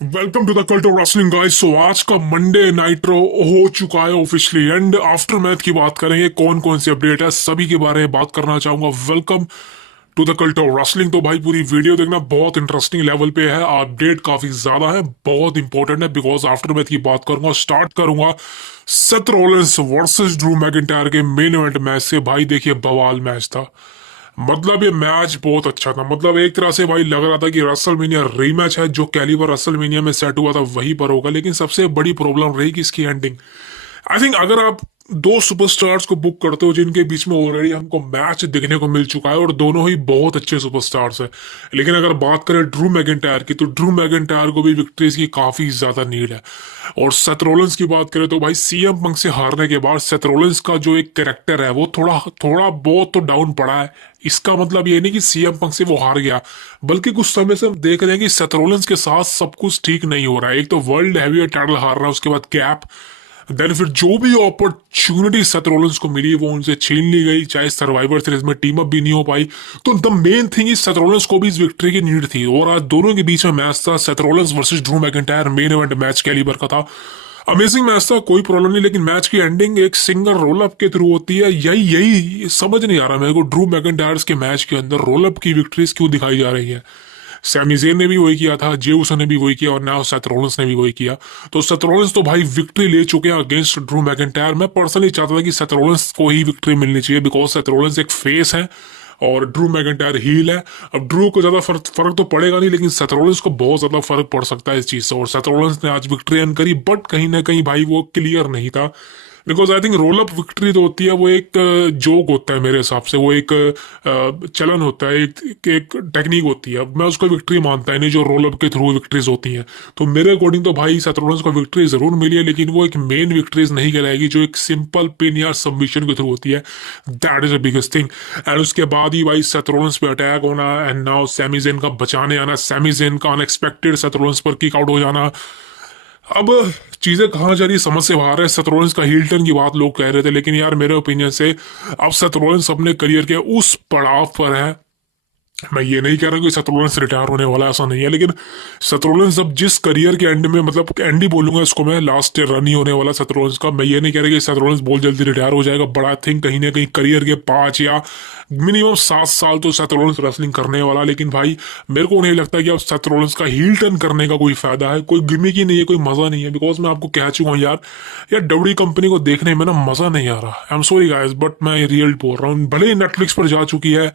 Welcome to the cult of wrestling guys. So आज का Monday nitro हो चुका है ऑफिशियली एंड आफ्टर मैच की बात करेंगे। कौन कौन सी अपडेट है सभी के बारे में बात करना चाहूंगा। Welcome to the cult of wrestling. तो भाई पूरी वीडियो देखना, बहुत इंटरेस्टिंग लेवल पे है। अपडेट काफी ज्यादा है, बहुत इंपॉर्टेंट है बिकॉज आफ्टर मैच की बात करूंगा। स्टार्ट करूंगा Seth Rollins versus Drew McIntyre के मेन इवेंट मैच से। भाई देखिए बवाल मैच था। मतलब ये मैच बहुत अच्छा था। मतलब एक तरह से भाई लग रहा था कि रसलमेनिया रीमैच है, जो कैलिबर रसलमेनिया में सेट हुआ था वहीं पर होगा। लेकिन सबसे बड़ी प्रॉब्लम रही कि इसकी एंडिंग। आई थिंक अगर आप दो सुपरस्टार्स को बुक करते हो जिनके बीच में ऑलरेडी हमको मैच देखने को मिल चुका है और दोनों ही बहुत अच्छे सुपरस्टार्स हैं, लेकिन अगर बात करें ड्रू मैकिंटायर की, तो ड्रू मैकिंटायर को भी विक्ट्रीज की काफी ज्यादा नीड है। और सेथ रॉलिंस की बात करें तो भाई सीएम पंक से हारने के बाद सेथ रॉलिंस का जो एक कैरेक्टर है वो थोड़ा थोड़ा बहुत तो डाउन पड़ा है। इसका मतलब ये नहीं कि सीएम पंक से वो हार गया, बल्कि कुछ समय से हम देख रहे हैं कि सेथ रॉलिंस के साथ सब कुछ ठीक नहीं हो रहा है। एक तो वर्ल्ड हैवीवेट टाइटल हार रहा है, उसके बाद कैप, देन फिर जो भी अपॉर्चुनिटी सेथ रॉलिंस को मिली वो उनसे छीन ली गई, चाहे सर्वाइवर सीरीज में टीम अप भी नहीं हो पाई। तो the main thing is Seth Rollins को भी इस विक्ट्री की नीड थी। और आज दोनों के बीच में मैच था, Seth Rollins versus Drew McIntyre, main event match calibre का था। अमेजिंग मैच था, कोई प्रॉब्लम नहीं। लेकिन मैच की एंडिंग एक सिंगल रोल अप के थ्रू होती है। यही यही समझ नहीं आ रहा मेरे को, ड्रू मैकिंटायर के मैच के अंदर रोल अप की विक्ट्रीज क्यों दिखाई जा रही है। सैमी ज़ेन ने भी वही किया था, जे उसो ने भी वही किया और नाउ सेथ रॉलिंस ने भी वही किया। तो सेथ रॉलिंस तो भाई विक्ट्री ले चुके हैं अगेंस्ट ड्रू मैकिंटायर। मैं पर्सनली चाहता था कि सेथ रॉलिंस को ही विक्ट्री मिलनी चाहिए बिकॉज सेथ रॉलिंस एक फेस है और ड्रू मैकिंटायर हील है। अब ड्रू को ज्यादा फर्क तो पड़ेगा नहीं, लेकिन सेथ रॉलिंस को बहुत ज्यादा फर्क पड़ सकता है इस चीज से। और सेथ रॉलिंस ने आज विक्ट्री अर्न करी, बट कहीं ना कहीं भाई वो क्लियर नहीं था। Because I think roll up victory जो होती है वो एक जोक होता है मेरे हिसाब से, वो एक चलन होता है, एक टेक्निक होती है। मैं उसको विक्ट्री मानता है नहीं जो रोल अप के थ्रू विक्ट्रीज होती हैं। तो मेरे अकॉर्डिंग तो भाई सेथ रॉलिंस को विक्ट्री जरूर मिली है, लेकिन वो एक मेन विक्ट्रीज नहीं कहलाएगी जो एक सिंपल पिन या सबमिशन के थ्रू होती है। That is the biggest thing. And उसके बाद ही भाई सेथ रॉलिंस पे अटैक होना एंड नाउ सैमी ज़ेन का बचाने आना, सैमी ज़ेन का अनएक्सपेक्टेड सेथ रॉलिंस पर किक आउट हो जाना। अब चीजें कहाँ जा रही समझ से बाहर है। सेथ रॉलिंस का हील टर्न की बात लोग कह रहे थे, लेकिन यार मेरे ओपिनियन से अब सेथ रॉलिंस अपने करियर के उस पड़ाव पर है। मैं ये नहीं कह रहा कि सेथ रॉलिंस रिटायर होने वाला, ऐसा नहीं है, लेकिन सेथ रॉलिंस अब जिस करियर के एंड में, मतलब एंड ही बोलूंगा इसको मैं, लास्ट रन ही होने वाला सेथ रॉलिंस का। मैं ये नहीं कह रहा कि सेथ रॉलिंस बहुत जल्दी रिटायर हो जाएगा, बट आई थिंक कहीं ना कहीं करियर के 5 या मिनिमम 7 साल तो सेथ रॉलिंस रेसलिंग करने वाला। लेकिन भाई मेरे को नहीं लगता कि अब सेथ रॉलिंस का हील टर्न करने का कोई फायदा है, कोई गिमिक ही नहीं है, कोई मजा नहीं है। बिकॉज मैं आपको कह चुका हूँ यार, यार डब्ल्यू कंपनी को देखने में ना मजा नहीं आ रहा। I am sorry guys, but मैं रियल बोल रहा हूँ। भले ही नेटफ्लिक्स पर जा चुकी है,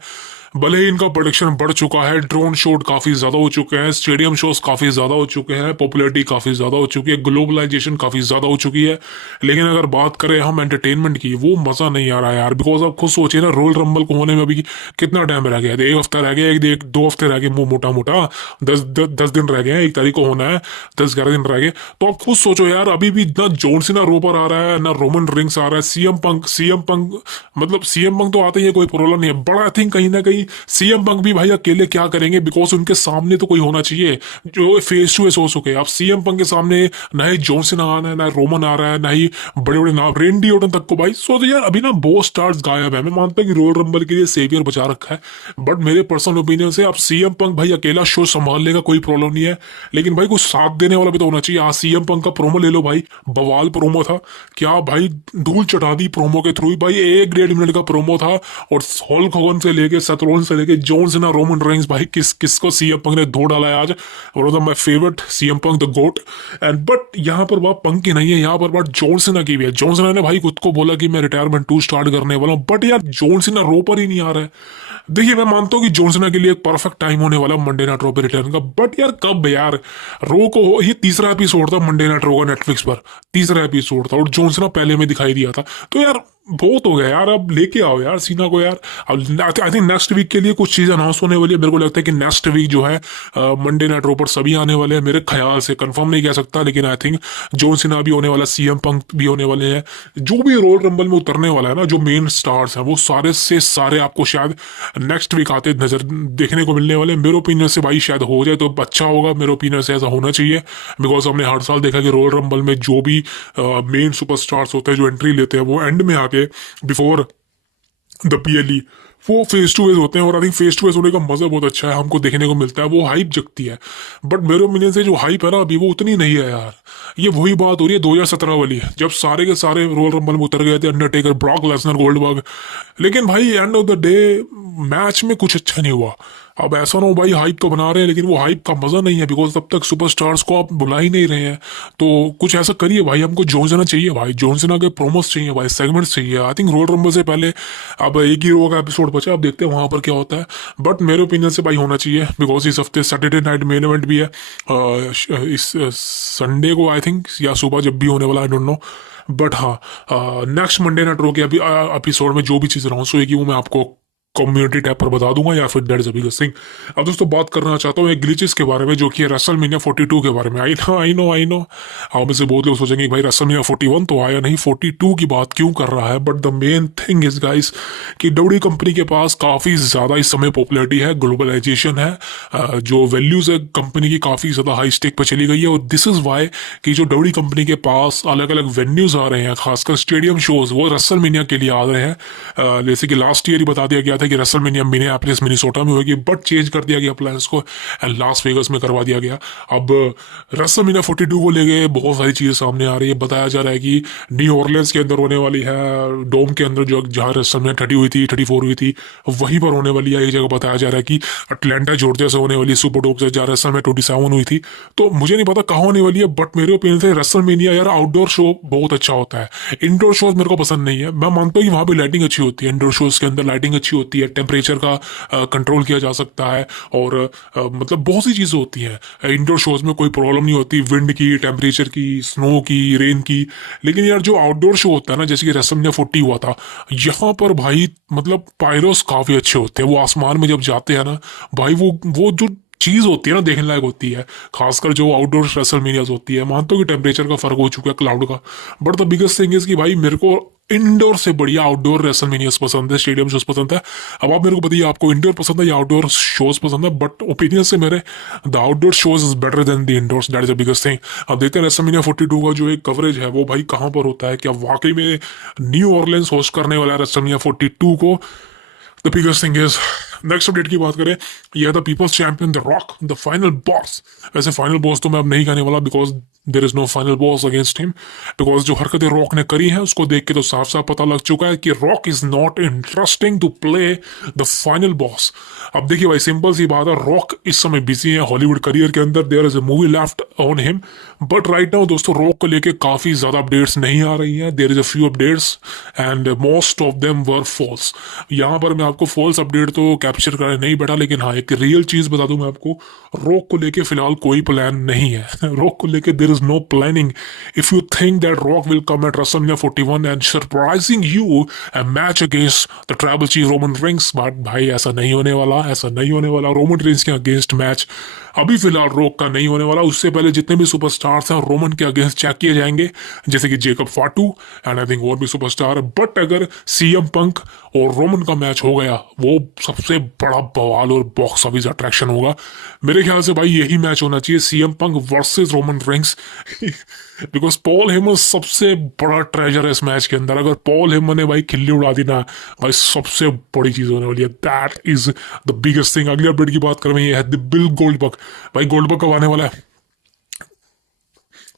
भले ही इनका प्रोडक्शन बढ़ चुका है, ड्रोन शॉट काफी ज्यादा हो चुके हैं, स्टेडियम शोज काफी ज्यादा हो चुके हैं, पॉपुलैरिटी काफी ज्यादा हो चुकी है, ग्लोबलाइजेशन काफी ज्यादा हो चुकी है, लेकिन अगर बात करें हम एंटरटेनमेंट की, वो मजा नहीं आ रहा है यार। बिकॉज आप खुद सोचिए ना, रोयल रंबल को होने में अभी कितना टाइम रह गया है? 1 हफ्ता रह गया, एक 2 हफ्ते रह गए, मोटा मोटा 10 दिन रह गए हैं, 1 तारीख को होना है, 10-11 दिन रह गए। तो आप खुद सोचो यार, अभी भी ना जॉन सीना रो पर आ रहा है, ना रोमन रिंग्स आ रहा है, सीएम पंक मतलब सीएम पंक तो आते ही है, कोई प्रॉब्लम नहीं है, बट आई थिंक कहीं ना कहीं सीएम पंक भी भाई अकेले क्या करेंगे, बिकॉज उनके सामने तो कोई होना चाहिए जो फेस टू फेस हो सके। आप सीएम पंक के सामने ना ही जॉन सीना आ रहा है, ना रोमन आ रहा है, ना ही बड़े बड़े नाम रेंडी ओटन तक को। भाई सोचो यार, अभी ना बहुत स्टार्स गायब है। मैं मानता हूँ कि रॉयल रंबल के लिए सेवियर बचा रखा है, बट मेरे पर्सनल ओपिनियन से अब सीएम पंक भाई अकेला शो संभाल लेगा, कोई प्रॉब्लम नहीं है, लेकिन भाई कुछ साथ देने वाला भी तो होना चाहिए। आज सीएम पंक का प्रोमो ले लो भाई, बवाल प्रोमो था। क्या भाई धूल चटा दी प्रोमो के थ्रू भाई। 1-1.5 मिनट का प्रोमो था और हॉल्क होगन से लेके सेथ रॉलिंस से लेके जॉन सीना रोमन रेंस, भाई किसको सीएम पंक ने धो डाला है आज। One of my favourite, CM Punk the GOAT. And but यहाँ पर बात पंक की नहीं है, यहाँ पर बात जॉन सीना की भी है। जॉन सीना ने भाई खुद को बोला कि मैं रिटायरमेंट 2 स्टार्ट करने वाला हूँ, बट यार जॉन सीना रो पर ही नहीं आ रहा है। देखिए मैं मानता हूँ कि जॉन सीना के लिए एक परफेक्ट टाइम होने वाला मंडे नाइट रो पे रिटर्न का, बट यार कब यार। रो को ये तीसरा एपिसोड था मंडे नाइट रो का नेटफ्लिक्स पर, तीसरा एपिसोड था और जॉन सीना पहले में दिखाई दिया था। तो यार बहुत हो गया यार, अब लेके आओ यार सीना को यार। अब आई थिंक नेक्स्ट वीक के लिए कुछ चीज अनाउंस होने वाली है। मेरे को लगता है कि नेक्स्ट वीक जो है मंडे नाइट रो पर सभी आने वाले हैं मेरे ख्याल से, कंफर्म नहीं कह सकता, लेकिन आई थिंक जॉन सीना भी होने वाला, सीएम पंक भी होने वाले हैं। जो भी रोल रंबल में उतरने वाला है ना, जो मेन स्टार्स हैं, वो सारे से सारे आपको शायद नेक्स्ट वीक आते नजर देखने को मिलने वाले। मेरे ओपिनियन से भाई शायद हो जाए तो अच्छा होगा, मेरे ओपिनियन से ऐसा होना चाहिए। बिकॉज हमने हर साल देखा कि रॉयल रंबल में जो भी मेन सुपरस्टार्स होते हैं जो एंट्री लेते हैं, वो एंड में आके बिफोर द पीएलई वो फेस टू फेस होते हैं, और I think face to face होने का मजा बहुत अच्छा है, हमको देखने को मिलता है, वो हाइप जगती है। बट मेरे ओपिनियन से जो हाइप है ना अभी, वो उतनी नहीं है यार। ये वही बात हो रही है 2017 वाली, जब सारे के सारे रोयल रंबल में उतर गए थे, अंडरटेकर, ब्रॉक लेसनर, गोल्डबर्ग। लेकिन भाई end of the day match में कुछ अच्छा नहीं हुआ। अब ऐसा ना हो भाई, हाइप तो बना रहे हैं लेकिन वो हाइप का मजा नहीं है, बिकॉज तब तक सुपरस्टार्स को आप बुला ही नहीं रहे हैं। तो कुछ ऐसा करिए भाई, हमको जॉन सीना चाहिए भाई, जॉन सीना के प्रोमोस चाहिए भाई, सेगमेंट्स चाहिए। आई थिंक रोयल रंबल से पहले अब एक ही रो का एपिसोड बचा, अब देखते हैं वहां पर क्या होता है। बट मेरे ओपिनियन से भाई होना चाहिए, बिकॉज इस हफ्ते सैटरडे नाइट मेन इवेंट भी है, इस संडे को आई थिंक, या सुबह जब भी होने वाला, आई डोंट नो। बट हाँ, नेक्स्ट मंडे नाइट रो के अभी एपिसोड में जो भी चीज़ अनाउंस होगी वो मैं आपको कम्युनिटी टैब पर बता दूंगा, या फिर that is a biggest thing. अब दोस्तों बात करना चाहता हूँ एक ग्लिचेस के बारे में, जो कि है रेसलमेनिया 42 के बारे में। आई नो आप में से बहुत लोग सोचेंगे कि भाई रेसलमेनिया 41 तो आया नहीं, 42 की बात क्यों कर रहा है। But the main thing is guys कि डब्ल्यूडब्ल्यूई कंपनी के पास काफ़ी ज़्यादा इस समय पॉपुलैरिटी है, ग्लोबलाइजेशन है, जो वैल्यूज है कंपनी की काफ़ी ज़्यादा हाई स्टेक पर चली गई है। और दिस इज़ वाई कि जो डब्ल्यूडब्ल्यूई कंपनी के पास अलग अलग वेन्यूज आ रहे हैं, खासकर स्टेडियम शोज, वो रेसलमेनिया के लिए आ रहे हैं। जैसे कि लास्ट ईयर ही बता दिया गया था कि रेसलमेनिया मिनियापोलिस मिनीसोटा में होगी, बट चेंज कर दिया गया प्लान्स को एंड लास वेगस में करवा दिया गया। अब रेसलमेनिया 42 को लेके बहुत सारी चीज़ें सामने आ रही है। बताया जा रहा है कि न्यू ऑरलियंस के अंदर होने वाली है, डोम के अंदर जो जहाँ रेसलमेनिया 30 हुई थी, 34 हुई थी, वहीं पर होने वाली है। एक जगह बताया जा रहा है कि अटलांटा जॉर्जिया से होने वाली सुपर डोम से, जहाँ रेसलमेनिया 27 हुई थी। तो मुझे नहीं पता कहाँ होने वाली है, बट मेरे ओपिनियन से रेसलमेनिया यार आउटडोर शो बहुत अच्छा होता है, इंडोर शोज मेरे को पसंद नहीं है। मैं मानता हूँ कि वहाँ पे लाइटिंग अच्छी होती है, इंडोर शोज के अंदर लाइटिंग अच्छी होती है, टेम्परेचर का कंट्रोल किया जा सकता है, और मतलब बहुत सी चीज़ें होती हैं इंडोर शोज में, कोई प्रॉब्लम नहीं होती विंड की, टेम्परेचर की, स्नो की, रेन की। लेकिन यार जो आउटडोर शो होता है ना, जैसे कि रेसलमेनिया 40 हुआ था, यहाँ पर भाई मतलब पायरोस काफ़ी अच्छे होते हैं, वो आसमान में जब जाते हैं ना भाई, वो जो चीज होती है ना देखने लायक होती है, खासकर जो आउटडोर रेसलमेनियाज होती है। मानता हूँ कि टेम्परेचर का फर्क हो चुका है, क्लाउड का, but the biggest thing is कि भाई मेरे को इंडोर से बढ़िया आउटडोर रेसलमेनियाज पसंद है, स्टेडियम शोज पसंद है। अब आप मेरे को बताइए आपको इंडोर पसंद है या आउटडोर शोज पसंद है, बट ओपिनियन से मेरे the outdoor shows is better than the indoors, that is the biggest thing. अब देखते हैं रेसलमेनिया 42 का जो एक कवरेज है वो भाई कहाँ पर होता है, क्या वाकई में न्यू ऑरलियंस होस्ट करने वाला है रेसलमेनिया 42 को। The biggest thing is, next update की बात करें, यह the People's Champion the Rock the final boss. वैसे फाइनल बॉस तो मैं अब नहीं कहने वाला, because there is no final boss against him, because जो हरकतें रॉक ने करी हैं उसको देख के तो साफ साफ पता लग चुका है कि Rock is not interesting to play the final boss. अब देखिए भाई सिंपल सी बात है, रॉक इस समय बिजी है हॉलीवुड करियर के अंदर, there is a movie left on him. But right now दोस्तों रॉक को लेके काफी ज्यादा अपडेट्स नहीं आ रही हैं, there is a few updates and most of them were false. यहाँ पर मैं आपको फॉल्स अपडेट तो कैप्चर करने नहीं बैठा, लेकिन हाँ एक रियल चीज बता दूं मैं आपको, रॉक को लेके फिलहाल कोई प्लान नहीं है। रॉक को लेके there is no planning. If you think that Rock will come at WrestleMania 41 and surprising you a match against the Tribal Chief Roman Reigns, but भाई ऐसा नहीं होने वाला, ऐसा नहीं होने वाला। रोमन रिंग्स के अगेंस्ट मैच अभी फिलहाल रॉक का नहीं होने वाला। उससे पहले जितने भी सुपरस्टार्स हैं रोमन के अगेंस्ट चेक किए जाएंगे, जैसे कि जेकब फाटू एंड आई थिंक और भी सुपरस्टार। बट अगर सीएम पंक और रोमन का मैच हो गया, वो सबसे बड़ा बवाल और बॉक्स ऑफिस अट्रैक्शन होगा मेरे ख्याल से भाई। यही मैच होना चाहिए, CM Punk versus Roman rings, because Paul Heyman सबसे बड़ा ट्रेजर है इस मैच के अंदर। अगर पॉल हेमन ने भाई खिल्ली उड़ा दी ना भाई, सबसे बड़ी चीज होने वाली है, that is the biggest thing. अगली अपडेट की बात करें ये है बिल गोल्डबर्ग। भाई गोल्डबर्ग कब आने वाला है,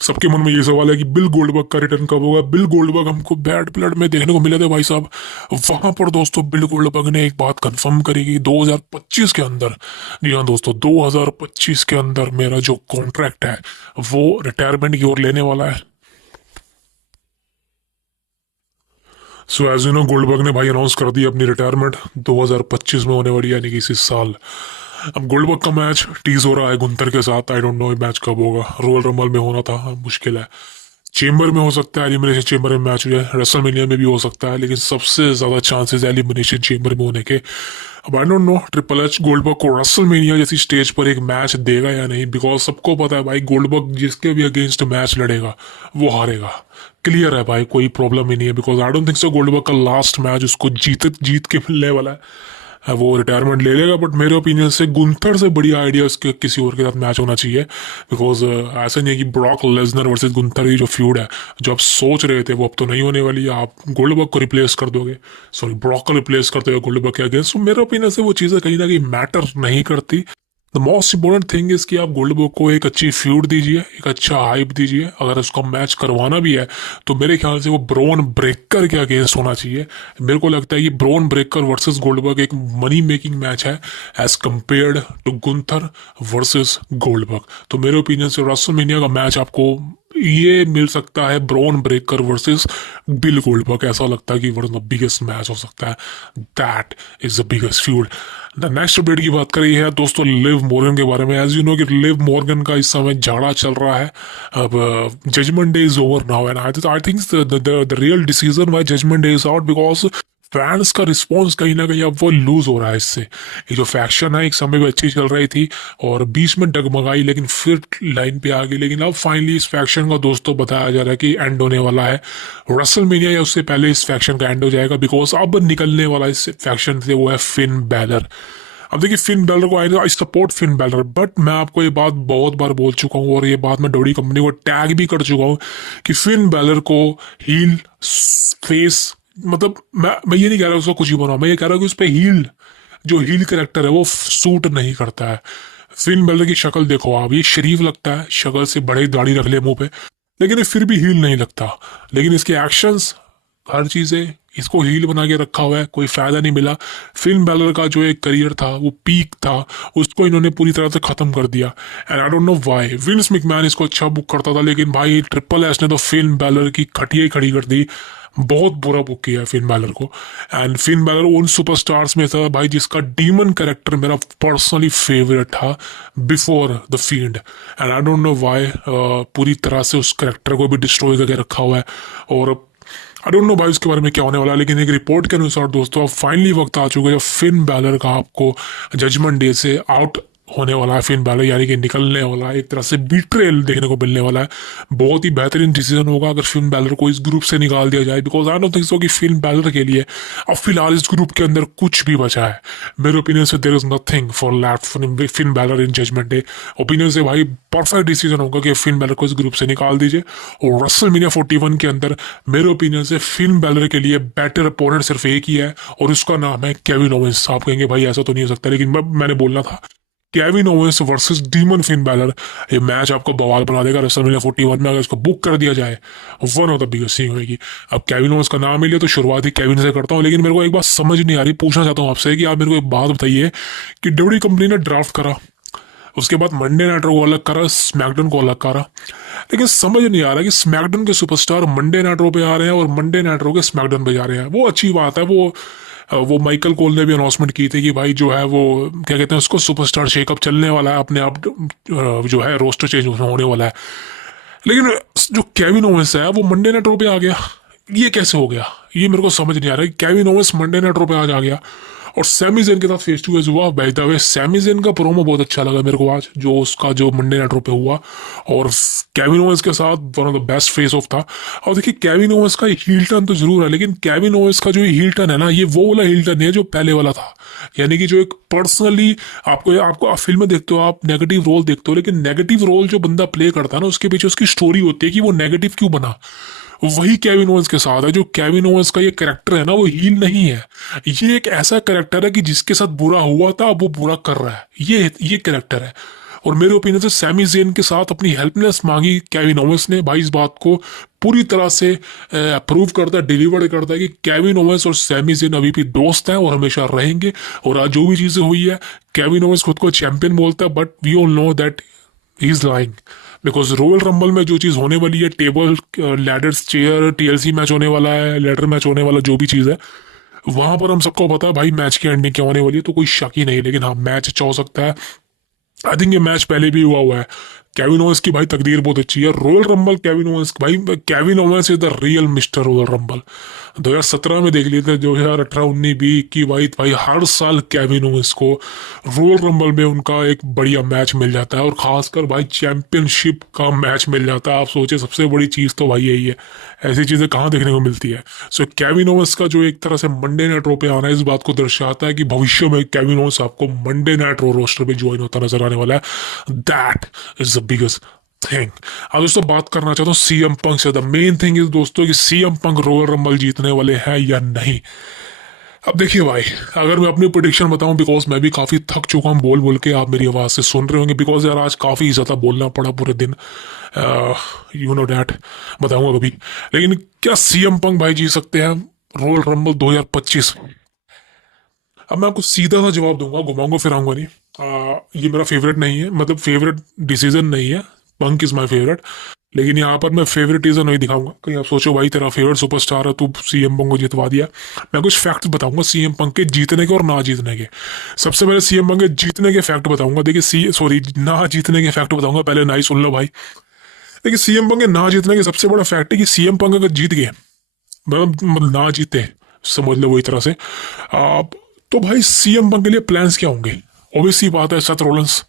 सबके मन में ये सवाल है कि बिल गोल्डबर्ग का रिटर्न कब होगा। बिल गोल्डबर्ग हमको बैड ब्लड में देखने को मिले थे भाई साहब, वहां पर दोस्तों बिल गोल्डबर्ग ने एक बात कंफर्म करी कि 2025 के अंदर, जी हाँ दोस्तों 2025 के अंदर मेरा जो कॉन्ट्रैक्ट है वो रिटायरमेंट की ओर लेने वाला है। So as you know Goldberg ने भाई अनाउंस कर दी अपनी रिटायरमेंट 2025 में होने वाली, यानी कि इसी साल। अब गोल्डबर्ग का मैच टीज हो रहा है गुंतर के साथ, आई डोंट नो मैच कब होगा। रॉयल रंबल में होना था, मुश्किल है। चेंबर में हो सकता है, एलिमिनेशन चेंबर में मैच हो जाए, रेसलमेनिया में भी हो सकता है, लेकिन सबसे ज्यादा चांसेस एलिमिनेशन चेंबर में होने के। अब I don't know triple H Goldberg को रेसलमेनिया जैसी स्टेज पर एक मैच देगा या नहीं, बिकॉज सबको पता है भाई गोल्डबर्ग जिसके भी अगेंस्ट मैच लड़ेगा वो हारेगा, क्लियर है भाई, कोई प्रॉब्लम ही नहीं है। Because I don't think so Goldberg का लास्ट मैच उसको जीत के मिलने वाला है। वो रिटायरमेंट ले लेगा, बट मेरे ओपिनियन से गुंथर से बढ़िया आइडिया उसके किसी और के साथ मैच होना चाहिए। बिकॉज ऐसा नहीं है कि ब्रॉक लेसनर वर्सेस गुंथर की जो फ्यूड है, जो आप सोच रहे थे, वो अब तो नहीं होने वाली है। आप गोल्डबर्ग को रिप्लेस कर दोगे, सॉरी ब्रॉक को रिप्लेस करते हो गोल्डबर्ग के अगेंस्ट। तो मेरे ओपिनियन से वो चीज़ें कहीं ना कहीं मैटर नहीं करती। The most important thing is कि आप गोल्डबर्ग को एक अच्छी फ्यूड दीजिए, एक अच्छा हाइप दीजिए। अगर उसको मैच करवाना भी है तो मेरे ख्याल से वो ब्रोन ब्रेकर के अगेंस्ट होना चाहिए। मेरे को लगता है कि ब्रोन ब्रेकर वर्सेस गोल्डबर्ग एक मनी मेकिंग मैच है as compared to Gunther versus Goldberg. तो मेरे ओपिनियन से रेसलमेनिया का मैच आपको ये मिल सकता है Bron Breakker versus Bill Goldberg. ऐसा लगता है कि one of the biggest match हो सकता है, that is the biggest feud. The next update की बात करी है दोस्तों लिव मॉर्गन के बारे में। एज यू नो कि लिव मॉर्गन का इस समय झाड़ा चल रहा है। अब Judgment Day is over now and I think the real decision why Judgment Day is out because fans का रिस्पॉन्स कहीं ना कहीं अब वो लूज हो रहा है इससे। ये जो फैक्शन है एक समय पे अच्छी चल रही थी और बीच में डगमगाई, लेकिन फिर लाइन पे आ गई। लेकिन अब फाइनली इस फैक्शन का दोस्तों बताया जा रहा है कि एंड होने वाला है। रेसलमेनिया या उससे पहले इस फैक्शन का एंड हो जाएगा बिकॉज अब निकलने वाला इस फैक्शन से वो है फिन बैलर। अब देखिए फिन बैलर को I support Finn Balor, but मैं आपको ये बात बहुत बार बोल चुका हूँ और ये बात मैं डब्ल्यू कंपनी को टैग भी कर चुका हूँ कि फिन बैलर को हील फेस, मतलब मैं ये नहीं कह रहा उसको कुछ ही बनाओ, मैं ये कह रहा हूँ कि उस पर हील, जो हील करेक्टर है वो सूट नहीं करता है। फिन बैलर की शक्ल देखो आप, ये शरीफ लगता है, शक्ल से बड़े दाढ़ी रख ले मुंह पे, लेकिन ये फिर भी हील नहीं लगता। लेकिन इसके एक्शंस, हर चीजें इसको हील बना के रखा हुआ है, कोई फायदा नहीं मिला। फिन बैलर का जो एक करियर था वो पीक था, उसको इन्होंने पूरी तरह से खत्म कर दिया। And I don't know why. Vince McMahon इसको अच्छा बुक करता था, लेकिन भाई ट्रिपल एस ने तो फिन बैलर की खटिया ही खड़ी कर दी। बहुत बुरा बुक किया है फिन बैलर को। एंड फिन बैलर उन सुपरस्टार्स में था भाई जिसका डीमन कैरेक्टर मेरा पर्सनली फेवरेट था before the field. And I don't know why पूरी तरह से उस कैरेक्टर को भी डिस्ट्रॉय करके रखा हुआ है। और आई डोंट नो भाई उसके बारे में क्या होने वाला है, लेकिन एक रिपोर्ट के अनुसार दोस्तों अब फाइनली वक्त आ चुका है जब फिन बैलर का आपको जजमेंट डे से आउट होने वाला है। फिन बैलर यानी कि निकलने वाला है, एक तरह से बीट्रेल देखने को मिलने वाला है। बहुत ही बेहतरीन डिसीजन होगा अगर फिन बैलर को इस ग्रुप से निकाल दिया जाए, because I don't think so कि फिन बैलर के लिए अब फिलहाल इस ग्रुप के अंदर कुछ भी बचा है। मेरे ओपिनियन से there is nothing for left Finn Balor in Judgment Day. Opinion से भाई परफेक्ट डिसीजन होगा कि फिन बैलर को इस ग्रुप से निकाल दीजिए। और रेसलमेनिया 41 के अंदर मेरे ओपिनियन से फिन बैलर के लिए बेटर अपोनेंट सिर्फ एक ही है और उसका नाम है केविन ओवेंस। आप कहेंगे भाई ऐसा तो नहीं हो सकता, लेकिन मैंने बोलना था Kevin Owens versus demon Finn Balor. ये मैच आपको बवाल बना देगा रेसलमेनिया 41 में अगर इसको बुक कर दिया जाए। One of the biggest thing होगी। अब केविन ओवेंस का नाम ही लिया तो शुरुआत ही केविन से करता हूँ, लेकिन मेरे को एक बात समझ नहीं आ रही, पूछना चाहता हूँ आपसे कि आप मेरे को एक बात बताइए कि डब्ल्यू कंपनी ने ड्राफ्ट करा, उसके बाद मंडे नाइट रो को अलग करा, स्मैकडाउन को अलग करा, लेकिन समझ नहीं आ रहा कि स्मैकडाउन के सुपरस्टार मंडे नाइट रो पे आ रहे हैं और मंडे नाइट रो के स्मैकडाउन पे जा रहे हैं। वो अच्छी बात है, वो माइकल कोल ने भी अनाउंसमेंट की थी कि भाई जो है वो क्या कहते हैं उसको सुपरस्टार शेकअप चलने वाला है, अपने आप जो है रोस्टर चेंज होने वाला है। लेकिन जो केविन ओवेंस है वो मंडे नाइट रो पे आ गया, ये कैसे हो गया? ये मेरे को समझ नहीं आ रहा है। Kevin Owens Monday Night Raw पे आज आ गया और सैमी ज़ेन के साथ फेस टू फेस हुआ। By the way Sami Zayn का प्रोमो बहुत अच्छा लगा मेरे को आज, जो उसका जो मंडे नाइट रो पे हुआ, और केविन ओवेंस के साथ one of the best face of था। और देखिए केविन ओवेंस का हील टर्न तो जरूर है, लेकिन केविन ओवेंस का जो हील टर्न है ना, ये वो वाला हील टर्न है जो पहले वाला था। यानी कि जो एक पर्सनली आपको आप फिल्म में देखते हो, आप नेगेटिव रोल देखते हो, लेकिन नेगेटिव रोल जो बंदा प्ले करता है ना, उसके पीछे उसकी स्टोरी होती है कि वो नेगेटिव क्यों बना। वही केविन ओवेंस के साथ है। जो केविन ओवेंस का ये कैरेक्टर है ना, वो हील नहीं है, ये एक ऐसा कैरेक्टर है कि जिसके साथ बुरा हुआ था वो बुरा कर रहा है, ये कैरेक्टर है। और मेरे ओपिनियन से सैमी ज़ेन के साथ अपनी हेल्पनेस मांगी केविन ओवेंस ने। भाई इस बात को पूरी तरह से अप्रूव करता है, डिलीवर करता है कि केविन ओवेंस और सैमी ज़ेन अभी भी दोस्त हैं और हमेशा रहेंगे। और आज जो भी चीजें हुई है, केविन ओवेंस खुद को चैंपियन बोलता है, but we all know that he is lying. Because Royal Rumble में जो चीज़ होने वाली है, table ladders chair TLC match होने वाला है, लैडर मैच होने वाला, जो भी चीज़ है वहां पर हम सबको पता है भाई मैच की एंडिंग क्या होने वाली है, तो कोई शक ही नहीं। लेकिन हाँ मैच अच्छा हो सकता है। आई थिंक ये मैच पहले भी हुआ है, केविन ओवेंस की भाई तकदीर बहुत अच्छी है। रॉयल रंबल केविन ओवेंस भाई, Kevin Owens is the real mister royal rumble. 2017 में देख लिए थे, 2018, 19, 20 की भाई हर साल केविन ओवेंस को रॉयल रंबल में उनका एक बढ़िया मैच मिल जाता है, और खासकर भाई चैंपियनशिप का मैच मिल जाता है। आप सोचे सबसे बड़ी चीज़ तो भाई यही है, ऐसी चीज़ें कहाँ देखने को मिलती है। सो केविन ओवेंस का जो एक तरह से मंडे नाइट रो पे आना इस बात को दर्शाता है कि भविष्य में केविन ओवेंस आपको मंडे नाइट रो रोस्टर पे ज्वाइन होता नजर आने वाला है। That is the biggest thing. अब दोस्तों बात करना चाहता हूँ सीएम पंक से। द मेन थिंग इज दोस्तों कि सीएम पंक रॉयल रंबल जीतने वाले हैं या नहीं। अब देखिए भाई, अगर मैं अपनी प्रेडिक्शन बताऊं, बिकॉज मैं भी काफी थक चुका हूं बोल बोल के, आप मेरी आवाज से सुन रहे होंगे, बिकॉज यार आज काफी ज्यादा बोलना पड़ा पूरे दिन, यू नो डैट, बताऊंगा कभी। लेकिन क्या सीएम पंक भाई जीत सकते हैं रॉयल रंबल 2025? अब मैं आपको सीधा सा जवाब दूंगा, घुमाऊंगा फिराऊंगा नहीं। ये मेरा फेवरेट नहीं है, मतलब फेवरेट डिसीजन नहीं है, पंक इज माई फेवरेट। लेकिन यहाँ पर मैं फेवरेटिज्म नहीं दिखाऊंगा, कहीं आप सोचो भाई तेरा फेवरेट सुपरस्टार है, तू सीएम पंक को जितवा दिया। मैं कुछ फैक्ट बताऊंगा सीएम पंक के जीतने के और ना जीतने के। सबसे पहले सीएम पंक के जीतने के फैक्ट बताऊंगा। देखिए सॉरी, ना जीतने के फैक्ट बताऊंगा, पहले ना ही सुन लो भाई। देखिए सीएम पंक के ना जीतने के सबसे बड़ा फैक्ट है कि सीएम पंक अगर जीत गए, मतलब ना जीते, समझ लो वही तरह से आप, तो भाई सीएम पंक के लिए प्लान्स क्या होंगे? ऑब्वियसली बात है सेथ रॉलिंस,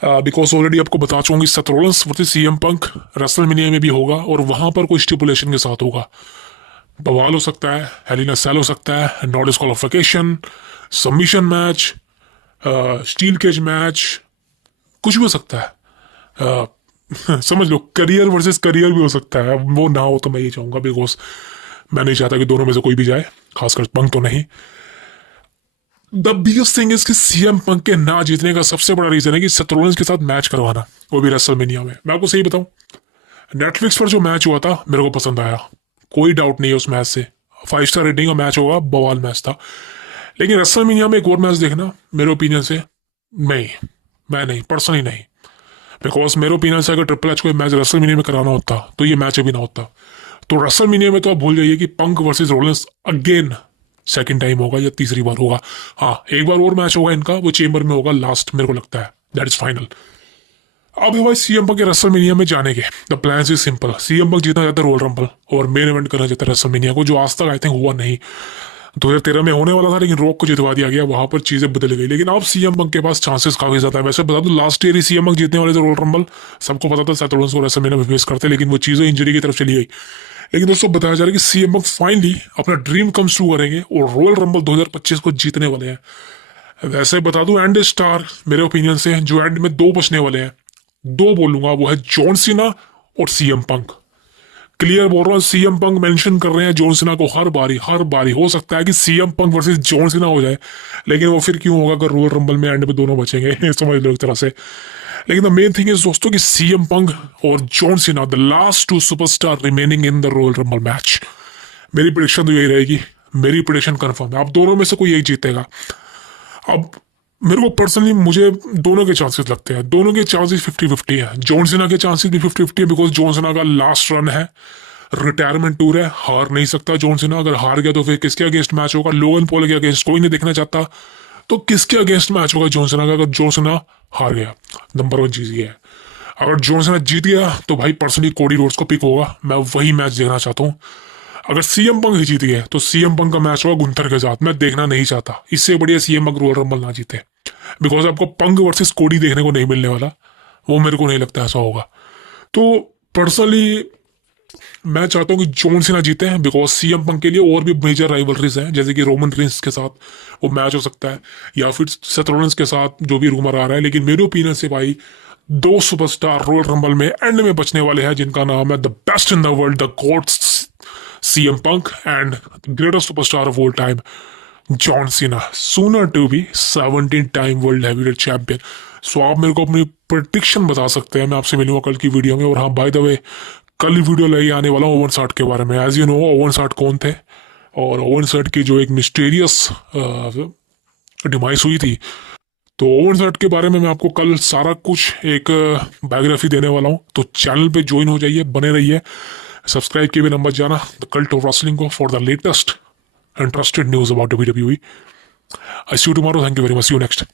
बिकॉज ऑलरेडी आपको बता चुका हूँ कि Seth Rollins versus CM Punk WrestleMania में भी होगा, और वहां पर कोई स्टिपुलेशन के साथ होगा। बवाल हो सकता है, हेल इन अ सेल हो सकता है, not disqualification, submission match, steel cage match, कुछ भी हो सकता है। समझ लो करियर वर्सेस करियर भी हो सकता है। वो ना हो तो मैं ये चाहूंगा, बिकॉज मैं नहीं चाहता कि दोनों में से कोई भी जाए, खासकर पंक तो नहीं। द बिगेस्ट थिंग इज कि सीएम पंक के ना जीतने का सबसे बड़ा रीजन है कि सेथ रॉलिंस के साथ मैच करवाना, वो भी रेसलमेनिया में। मैं आपको सही बताऊं, नेटफ्लिक्स पर जो मैच हुआ था मेरे को पसंद आया, कोई डाउट नहीं है उस मैच से। 5 स्टार रेटिंग का मैच होगा, बवाल मैच था। लेकिन रेसलमेनिया में एक और मैच देखना मेरे ओपिनियन से, नहीं, मैं नहीं, पर्सनली नहीं। बिकॉज मेरे ओपिनियन से अगर ट्रिपल एच को मैच रेसलमेनिया में कराना होता तो ये मैच अभी ना होता। तो रेसलमेनिया में तो आप भूल जाइए कि पंक versus Rollins again second time होगा या तीसरी बार होगा। हाँ, एक बार और मैच होगा इनका, वो चेंबर में होगा लास्ट, मेरे को लगता है दैट इज फाइनल। अब है भाई सीएम पंक के रेसलमेनिया में जाने के, the plan is simple. CM Punk जीतना चाहता है रॉयल रंबल और मेन इवेंट करना चाहता है रेसलमेनिया को, जो आज तक आई थिंक हुआ नहीं। 2013 में होने वाला था, लेकिन रॉक को जितवा दिया गया, वहां पर चीजें बदल गई। लेकिन अब सीएम पंक के पास चांसेस काफी ज्यादा है। वैसे बता दो, लास्ट ईयर ही सीएम पंक जीतने वाले थे रॉयल रंबल, सबको पता था सेथ रॉलिंस को रेसलमेनिया में फेस करते, लेकिन वो चीजें इंजरी की तरफ चली गई। लेकिन दोस्तों बताया जा रहा है कि सीएम पंक फाइनली अपना ड्रीम कम ट्रू करेंगे और रॉयल रंबल 2025 को जीतने वाले हैं। वैसे बता दूं, एंड स्टार मेरे ओपिनियन से जो एंड में 2 बचने वाले हैं, 2 बोलूंगा, वो है जॉन सीना और सीएम पंक। क्लियर बोल रहा हूँ, सीएम पंक मेंशन कर रहे हैं जॉन सीना को हर बारी। हो सकता है कि CM Punk versus John Cena हो जाए, लेकिन वो फिर क्यों होगा अगर रॉयल रंबल में एंड में दोनों बचेंगे, समझ लो एक तरह से। लेकिन द मेन थिंग इज दोस्तों कि सीएम पंक और John Cena, the last 2 superstar remaining in the royal rumble match. मेरी प्रेडिक्शन तो यही रहेगी, मेरी प्रेडिक्शन कंफर्म है। अब दोनों में से कोई एक जीतेगा। अब मेरे को पर्सनली, मुझे दोनों के चांसेस लगते हैं, दोनों के चांसेस 50-50 है। जॉन सीना के चांसेस भी 50-50 है, बिकॉज जॉन सीना का लास्ट रन है, रिटायरमेंट टूर है, हार नहीं सकता जॉन सीना। अगर हार गया तो फिर किसके अगेंस्ट मैच होगा? लोगन पॉल के अगेंस्ट कोई नहीं देखना चाहता, तो किसके अगेंस्ट मैच होगा जॉन सीना का अगर जॉन सीना हार गया? नंबर 1 चीज ये है। अगर जॉन सीना जीत गया तो भाई पर्सनली कोडी रोड्स को पिक होगा, मैं वही मैच देखना चाहता हूँ। अगर सीएम पंक ही जीत गया तो सीएम पंक का मैच होगा गुंथर के साथ, मैं देखना नहीं चाहता। इससे बढ़िया सीएम पंक रॉयल रंबल ना जीते, बिकॉज आपको पंक वर्सेस कोडी देखने को नहीं मिलने वाला, वो मेरे को नहीं लगता ऐसा होगा। तो पर्सनली मैं चाहता हूँ कि जॉन सीना जीते हैं, बिकॉज सीएम पंक के लिए और भी मेजर राइवलरीज हैं, जैसे कि रोमन रेंस के साथ वो मैच हो सकता है, या फिर सेथ रॉलिंस के साथ, जो भी रूमर आ रहा है। लेकिन मेरे ओपिनियन से भाई 2 सुपरस्टार रॉयल रंबल में एंड में बचने वाले हैं, जिनका नाम है the best in the world, the god CM Punk, and greatest superstar of all time John Cena, sooner to be 17 time world heavyweight champion. So आप मेरे को अपनी प्रेडिक्शन बता सकते हैं, मैं आपसे मिलूंगा कल की वीडियो में। और हाँ, बाय द वे, कल वीडियो लेके आने वाला हूँ ओवन साठ के बारे में। एज यू नो ओवन साठ कौन थे, और ओवन साठ की जो एक मिस्टीरियस डिमाइस हुई थी, तो ओवन साठ के बारे में मैं आपको कल सारा कुछ एक बायोग्राफी देने वाला हूँ। तो चैनल पे ज्वाइन हो जाइए, बने रहिए, सब्सक्राइब किए भी नंबर जाना द कल्ट ऑफ रेसलिंग को for the latest and trusted news about WWE. I see you tomorrow. Thank you very much. See you next.